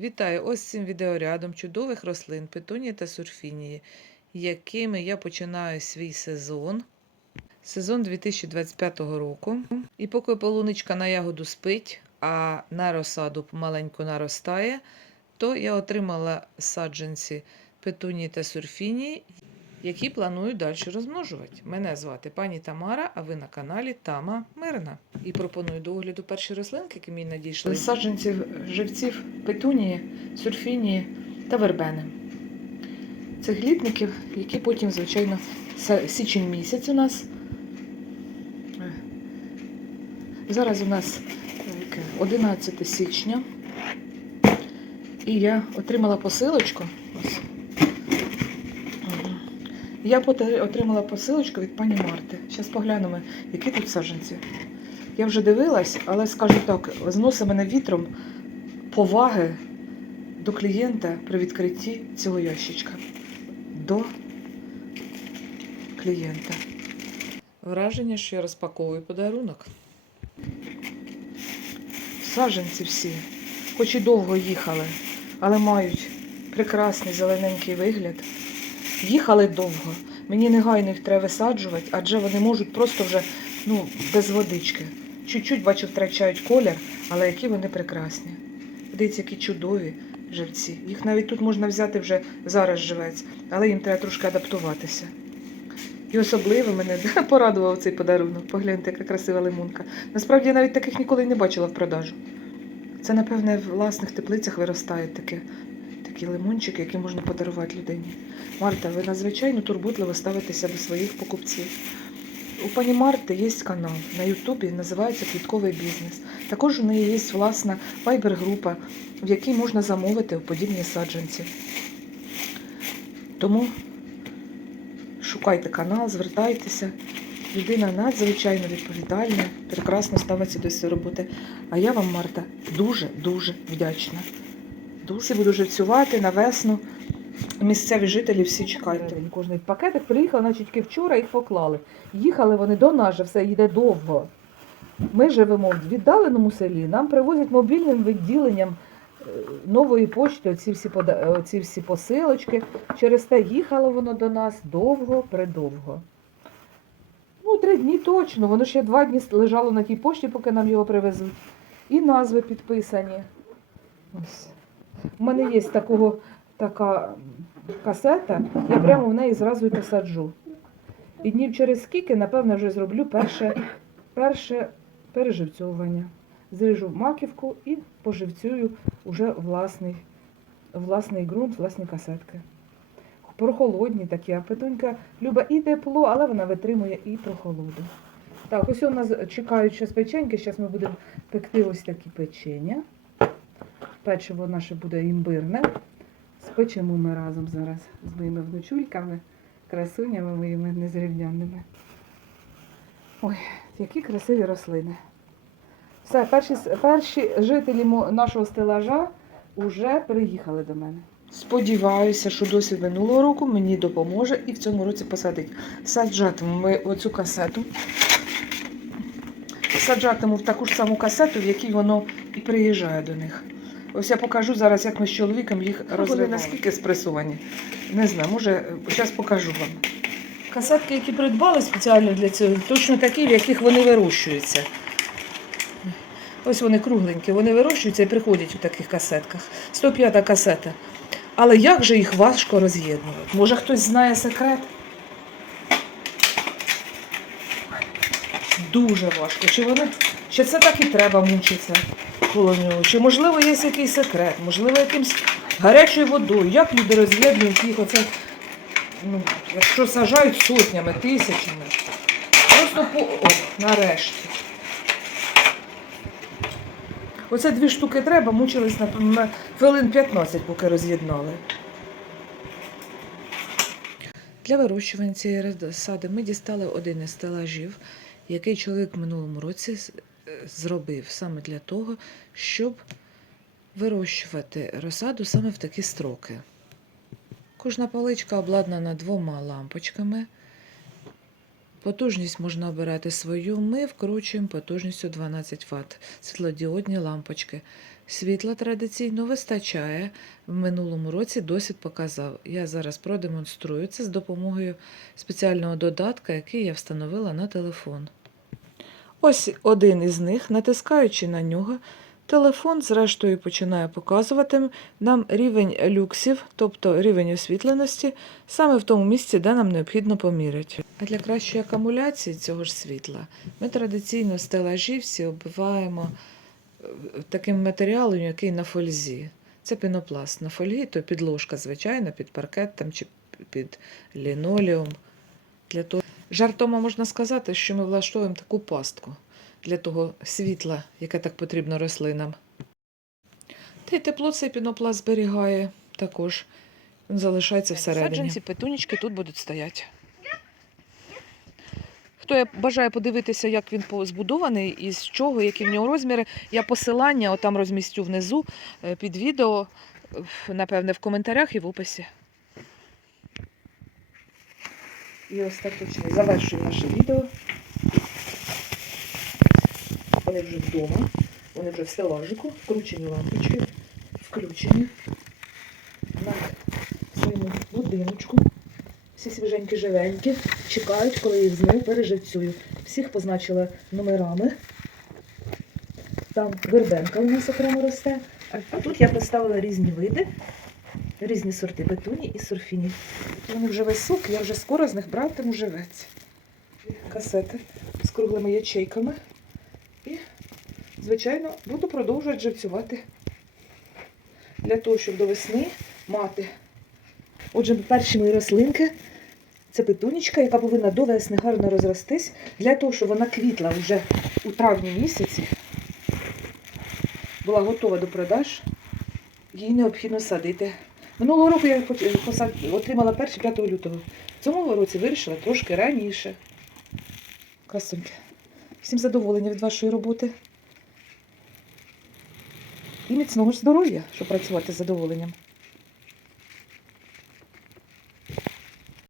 Вітаю! Ось цим відеорядом чудових рослин петунії та сурфінії, якими я починаю свій сезон. Сезон 2025 року. І поки полуничка на ягоду спить, а на розсаду помаленьку наростає, то я отримала саджанці петунії та сурфінії, які планую далі розмножувати. Мене звати пані Тамара, а ви на каналі Тама Мирна. І пропоную до огляду перші рослинки, які мені надійшли. Саджанців живців петунії, сурфінії та вербени. Цеглітників, які потім, звичайно, січень місяць у нас. Зараз у нас 11 січня. І я отримала посилочку. Ось. Я отримала посилочку від пані Марти. Зараз поглянемо, які тут саджанці. Я вже дивилась, але скажу так, зносить мене вітром поваги до клієнта при відкритті цього ящичка. До клієнта. Враження, що я розпаковую подарунок. Саджанці всі, хоч і довго їхали, але мають прекрасний зелененький вигляд. Їхали довго. Мені негайно їх треба висаджувати, адже вони можуть просто вже ну, без водички. Чуть-чуть, бачу, втрачають колір, але які вони прекрасні. Дивіться, які чудові живці. Їх навіть тут можна взяти вже зараз живець, але їм треба трошки адаптуватися. І особливо мене порадував цей подарунок. Погляньте, яка красива лимонка. Насправді я навіть таких ніколи не бачила в продажу. Це, напевне, в власних теплицях виростають такі, такі лимончики, які можна подарувати людині. Марта, ви надзвичайно турботливо ставитеся до своїх покупців. У пані Марти є канал на Ютубі, називається Квітковий бізнес. Також у неї є власна вайбер-група, в якій можна замовити подібні саджанці. Тому шукайте канал, звертайтеся. Людина надзвичайно відповідальна, прекрасно ставиться до своєї роботи. А я вам, Марта, дуже-дуже вдячна. Дуже буду живцювати на весну. Місцеві жителі всі чекають. Кожний пакетик приїхав, значить, тільки вчора їх поклали. Їхали вони до нас, же все йде довго. Ми живемо в віддаленому селі, нам привозять мобільним відділенням е, нової почти оці всі, пода- оці всі посилочки. Через те їхало воно до нас довго, придовго. Ну, три дні точно. Воно ще два дні лежало на тій пошті, поки нам його привезуть. І назви підписані. Ось. У мене є такого, така касета, я прямо в неї зразу і посаджу. І днів через скільки, напевно, вже зроблю перше, перше переживцьовування. Зріжу маківку і поживцюю уже власний, власний ґрунт, власні касетки. Прохолодні такі, а петунька любить і тепло, але вона витримує і прохолоду. Так, ось у нас чекають ще печеньки. Зараз ми будемо пекти ось такі печення. Печиво наше буде імбирне. Спечемо ми разом зараз з моїми внучульками, красунями моїми незрівнянними. Ой, які красиві рослини. Все, перші, перші жителі нашого стелажа вже приїхали до мене. Сподіваюся, що досвід минулого року мені допоможе і в цьому році посадить. Саджатиму ми оцю касету. Саджатиму в таку ж саму касету, в якій воно і приїжджає до них. Ось я покажу зараз, як ми з чоловіком їх розглянули. наскільки спресовані. Не знаю, може, зараз покажу вам. Касетки, які придбали спеціально для цього, точно такі, в яких вони вирощуються. Ось вони кругленькі, вони вирощуються і приходять у таких касетках. 105 касета. Але як же їх важко роз'єднувати? Може хтось знає секрет? Дуже важко. Чи вони чи це так і треба мучитися коло нього? Чи можливо є якийсь секрет? Можливо, якимсь гарячою водою? Як люди роз'єднують їх оце, ну, якщо сажають сотнями, тисячами? Просто по о, нарешті. Оце дві штуки треба, мучились на, хвилин 15, поки роз'єднали. Для вирощування цієї розсади ми дістали один із стелажів, який чоловік в минулому році е, зробив саме для того, щоб вирощувати розсаду саме в такі строки. Кожна паличка обладнана двома лампочками. Потужність можна обирати свою. Ми вкручуємо потужністю 12 Вт. Світлодіодні лампочки. Світла традиційно вистачає. В минулому році досвід показав. Я зараз продемонструю це з допомогою спеціального додатка, який я встановила на телефон. Ось один із них, натискаючи на нього, телефон зрештою починає показувати нам рівень люксів, тобто рівень освітленості, саме в тому місці, де нам необхідно поміряти. А для кращої акумуляції цього ж світла ми традиційно стелажі всі оббиваємо е, таким матеріалом, який на фользі. Це пінопласт на фольгі, то підложка, звичайно, під паркет там, чи під лінолеум. Для того... Жартома можна сказати, що ми влаштовуємо таку пастку для того світла, яке так потрібно рослинам. Та й тепло цей пінопласт зберігає також. Він залишається всередині. Саджанці, петунічки тут будуть стояти. Хто я бажає подивитися, як він збудований і з чого, які в нього розміри, я посилання отам розмістю внизу е, під відео, е, напевне, в коментарях і в описі. І остаточно завершую наше відео. Вони вже вдома, вони вже в стелажику, вкручені лампочки, включені на своєму будиночку. Всі свіженькі живенькі, чекають, коли їх знову переживцюю. Всіх позначила номерами. Там вербенка у нас окремо росте. А тут я поставила різні види, різні сорти петуні і сурфіні. Вони вже весь я вже скоро з них братиму живець. Касети з круглими ячейками. І, звичайно, буду продовжувати живцювати для того, щоб до весни мати. Отже, перші мої рослинки це петунічка, яка повинна до весни гарно розростись, для того, щоб вона квітла вже у травні місяці, була готова до продаж, її необхідно садити. Минулого року я посад- отримала перші 5 лютого. В цьому році вирішила трошки раніше. Красуньки. Всім задоволення від вашої роботи. І міцного здоров'я, щоб працювати з задоволенням.